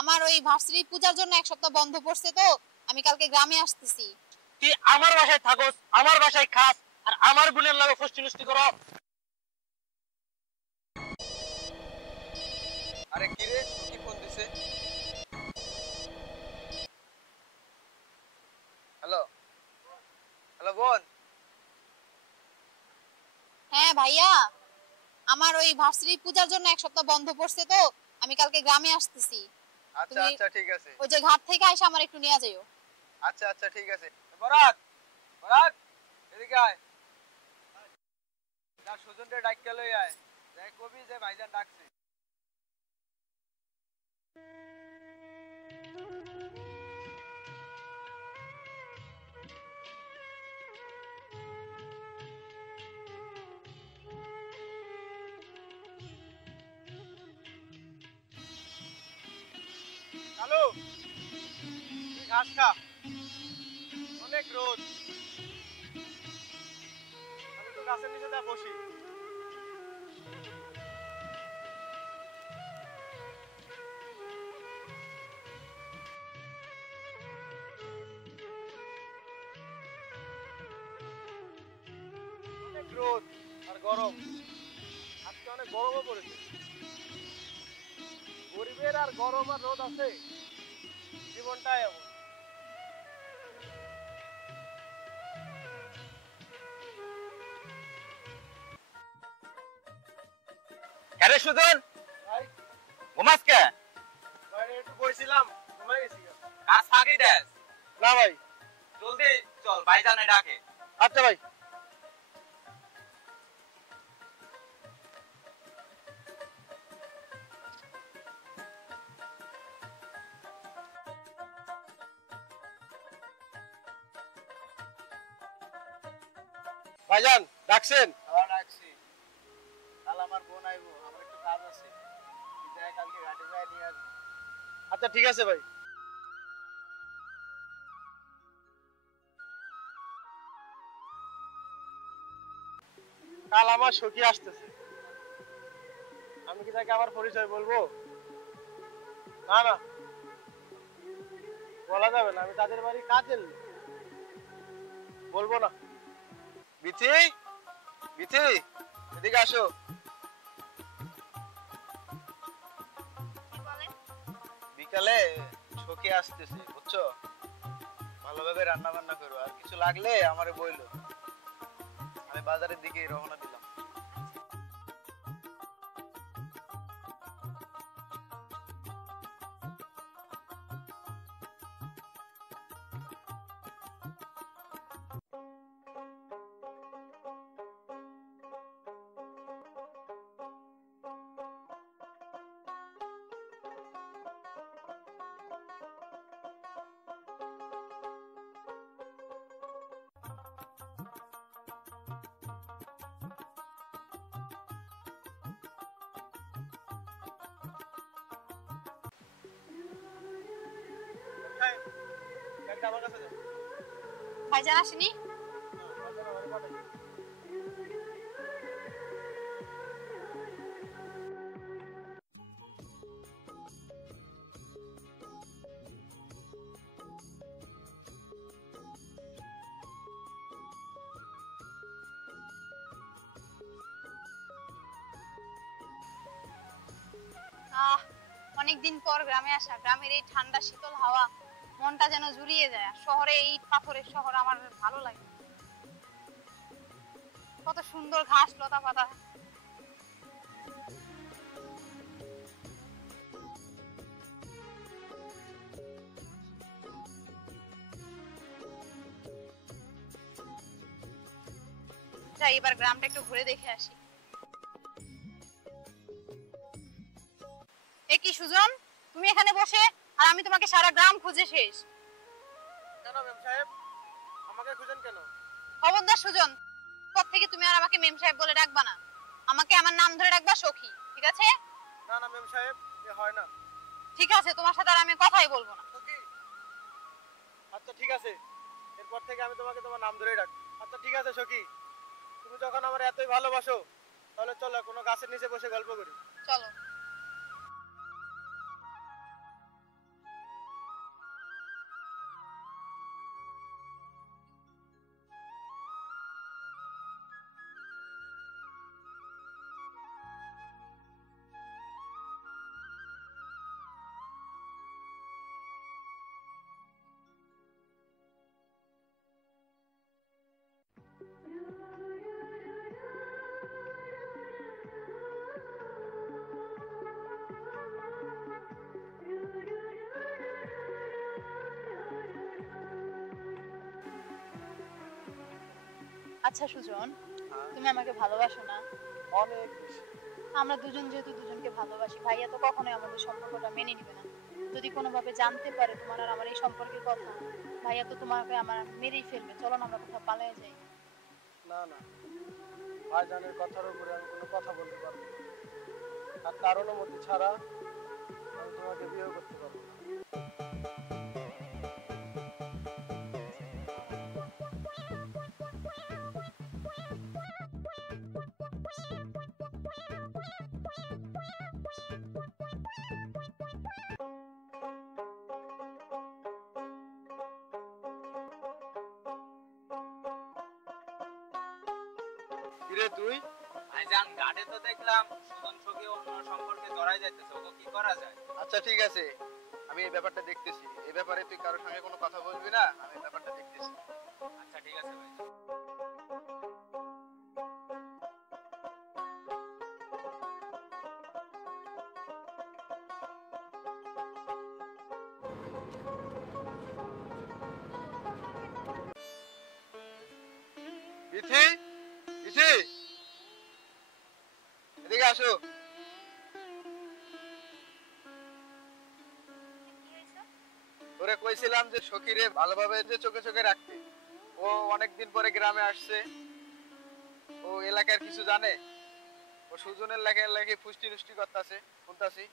আমার ওই ভার্সিটি পূজার জন্য এক সপ্তাহ বন্ধ পড়ছে, তো আমি কালকে গ্রামে আসতেছি। তুই আমার বাসায় থাকস, আমার বাসায় খাস, আর আমার বোনের লাগে ফষ্টি নষ্টি করো। আরে কি রে, কি ফোন দিছে? হ্যালো হ্যালো বোন। হ্যাঁ ভাইয়া, আমার ওই ভার্সিটি পূজার জন্য এক সপ্তাহ বন্ধ পড়ছে, তো আমি কালকে গ্রামে আসতেছি। আচ্ছা তুমি আচ্ছা ঠিক আছে। ওই যে ঘাট থেকে আইসা আমার একটু নিয়ে যাইও। আচ্ছা আচ্ছা ঠিক আছে। বরাত বরাত, এদিকে আয়। যা সুজনকে ডাইক্কা লই আয়, যাই কবি যে ভাইজান ডাকছে। হ্যালো, তুই ঘাস খা, অনেক রোদ। আমি তো গাছের নিচে যা বসি। অনেক রোদ আর গরম, আজকে অনেক গরমও পড়েছে। গরিবের আর গরম আর রোদ আছে, জীবনটাই এমন। আরে সুজন, ভাই ঘুমাস কে? বাইরে একটু বসছিলাম, ঘুমাই গেছি। কাজ ফাঁকি দেস না ভাই। জলদি চল, ভাইজানে ডাকে। আচ্ছা ভাই। ভাইজান ডাকছেন? হ্যাঁ ডাকছি। কাল আমার বোন আইবো, আমার একটু কাজ আছে, যাই কালকে ঘাটে যাই নিয়ে আসবো। আচ্ছা ঠিক আছে ভাই। কাল আমার সখী আসতেছে, আমি কি তাকে আমার পরিচয় বলবো? না না, বলা যাবে না, আমি তাদের বাড়ি কাজের লোক, বলবো না। বিথি, বিথি এদিকে আসো। বিকালে সখী আসতেছে বুঝছো, ভালোভাবে রান্না বান্না করো, আর কিছু লাগলে আমারে বইলো। আমি বাজারের দিকে রওনা দিলাম। আমার কাছে যাও। ভাইজান আসেনি? অনেকদিন পর গ্রামে আসা, গ্রামের এই ঠান্ডা শীতল হাওয়া মনটা যেন জুড়িয়ে যায়। শহরে এই পাথরের শহর আমার ভালো লাগে। কত সুন্দর ঘাস লতা পাতা। যাই এবার গ্রামটা একটু ঘুরে দেখে আসি। এ কি সুজন, তুমি এখানে বসে আর আমি তোমাকে সারা গ্রাম খুঁজে শেষ। কেন মেম সাহেব, আমাকে খুঁজেন কেন? খবরদার সুজন, পর থেকে তুমি আর আমাকে মেম সাহেব বলে ডাকবা না, আমাকে আমার নাম ধরে ডাকবা সখী, ঠিক আছে? না না মেম সাহেব, এ হয় না। ঠিক আছে, তোমার সাথে আর আমি কথাই বলবো না। সখী, আচ্ছা ঠিক আছে, এরপর থেকে আমি তোমাকে তোমার নাম ধরেই ডাকবো। আচ্ছা ঠিক আছে সখী, তুমি যখন আমার এতই ভালোবাসো, তাহলে চলো কোনো গাছের নিচে বসে গল্প করি। চলো। আচ্ছা সুজন, তুমি আমাকে ভালোবাসো না? অনেক বেশি। আমরা দুজন যেহেতু দুজনকে ভালোবাসি, ভাইয়া তো কখনোই আমাদের সম্পর্কটা মেনে নিবে না। যদি কোনোভাবে জানতে পারে তোমার আর আমার এই সম্পর্কের কথা, ভাইয়া তো তোমাকে আমার মেরেই ফেলবে। চলো না আমরা কোথাও পালিয়ে যাই। না না, ভাইজানের কথার উপরে আমি কোনো কথা বলতে পারবো না। আর তার অনুমতি ছাড়া আমি তোমাকে বিয়ে করতে পারবো না। কিরে তুই? ভাইজান ঘাটে তো দেখলাম সুজন সখী অন্য সম্পর্কে জড়াই যাইতেছে, ওকে কি করা যায়? আচ্ছা ঠিক আছে, আমি এই ব্যাপারটা দেখতেছি। এই ব্যাপারে তুই কারোর সঙ্গে কোনো কথা বলবি না, আমি এই ব্যাপারটা দেখতেছি। আচ্ছা ঠিক আছে ভাইজান। বিথি, বিথি, এদিকে আসো। তোরে কইছিলাম যে সখীরে ভালোভাবে যে চোখে চোখে রাখতে। ও অনেকদিন পরে গ্রামে আসছে, ও এলাকার কিছু জানে। ও সুজনের লাগে ফুষ্টি নুষ্টি করতেছে, শুনতাছি।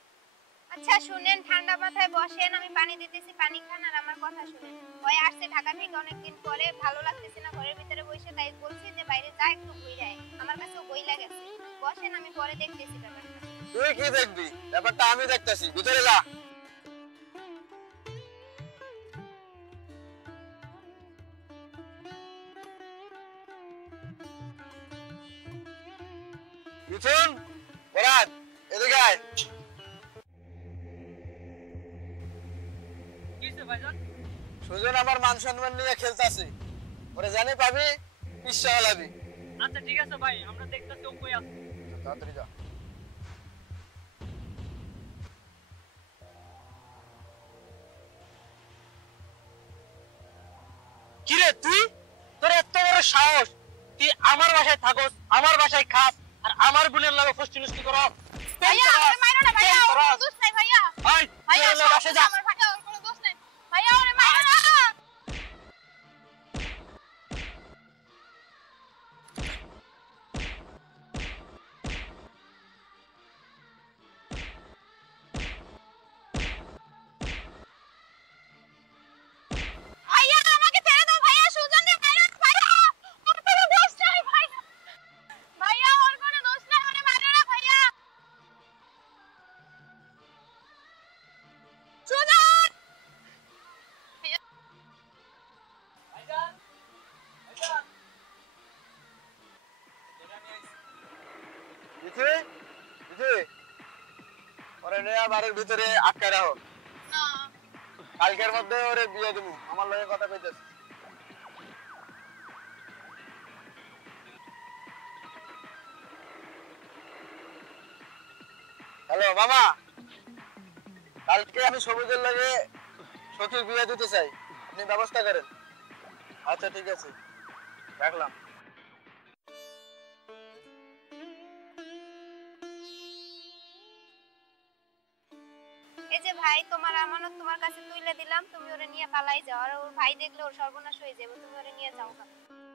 আচ্ছা শুনেন, ঠান্ডা মাথায় বসেন, আমি পানি দিতেছি, পানি খান আর আমার কথা শুনেন। ওই আসছে ঢাকা থেকে অনেকদিন পরে, ভালো লাগতেছে না ঘরের ভিতরে বসে, তাই বলছি যে বাইরে যা একটু ঘুরে আয়। আমার কাছেও বই লাগেছে, বসেন আমি পরে দেখতেছি ব্যাপারটা। তুই কি দেখবি? ব্যাপারটা আমি দেখতাছি, ভিতরে যা। মিথুন, বরাত, এদিকে আয়। কিসে ভাইজান? সুজন আমার মান সম্মান নিয়ে খেলতাছে, ওরে জানি পাবি, পিচ্ছা হলাবি। আচ্ছা ঠিক আছে ভাই, আমরা দেখতেছি ও কই আছে। তাড়াতাড়ি যা। কিরে তুই, তোর এত বড় সাহস, তুই আমার বাসায় থাকস, আমার বাসায় খাস, আর আমার বোনের লাগে ফষ্টি নষ্টি করো। ভাইয়া ওরে মারো না, ভাইয়া ওর কোনো দোষ নাই। ভাইয়া এই ভাইয়া তুই বাসায় যা। আমার ভাইয়া ওর কোনো দোষ নাই। ভাইয়া ওরে মারো না। ভাইয়া আমাকে ছেড়ে দাও। ভাইয়া সুজনকে মারো না। ভাইয়া ওর কোনো দোষ নাই। ভাইয়া ভাইয়া ওর কোনো দোষ নাই, ওরে মারো না। ভাইয়া সুজন, ভাইয়া ভাইজান, ভাইজান, এটা নিয়ে আইছি। বিথি, বিথি, ওরে নেয়া বাড়ির ভিতরে আটকে রাখো। না কালকের মধ্যে ওরে বিয়ে দেবো, আমার লগে কথা কইতেছে। হ্যালো মামা, কালকে আমি সবুজের লাগে সখীর বিয়ে দিতে চাই, আপনি ব্যবস্থা করেন। আচ্ছা ঠিক আছে, রাখলাম। এই যে ভাই, তোমার আমানত তোমার কাছে তুইলে দিলাম, তুমি ওরে নিয়ে পালাই যাও। আর ওর ভাই দেখলে ওর সর্বনাশ হয়ে যাবে, তুমি ওরে নিয়ে যাও না।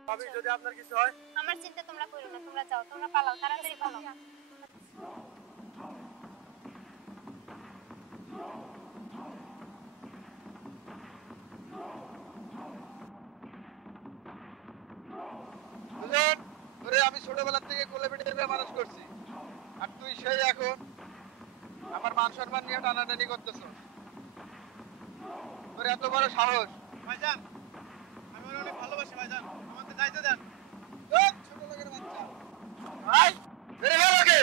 ভাবি যদি আপনার কিছু হয়? আমার চিন্তা তোমরা করো না, তোমরা যাও, তোমরা পালাও, তাড়াতাড়ি পালাও। সুজন, তোরে আমি ছোটবেলা থেকে কোলে পিঠে দিয়ে মানুষ করছি, আর তুই সেই এখন আমার মান সম্মান নিয়ে টানাটানি করতেছ। তোর এত বড় সাহস! ভাইজান, আমি ওরে অনেক ভালোবাসি ভাইজান, আমাকে যাইতে দেন। ছোট লোকের বাচ্চা, ভাই বেরে গেল ওকে।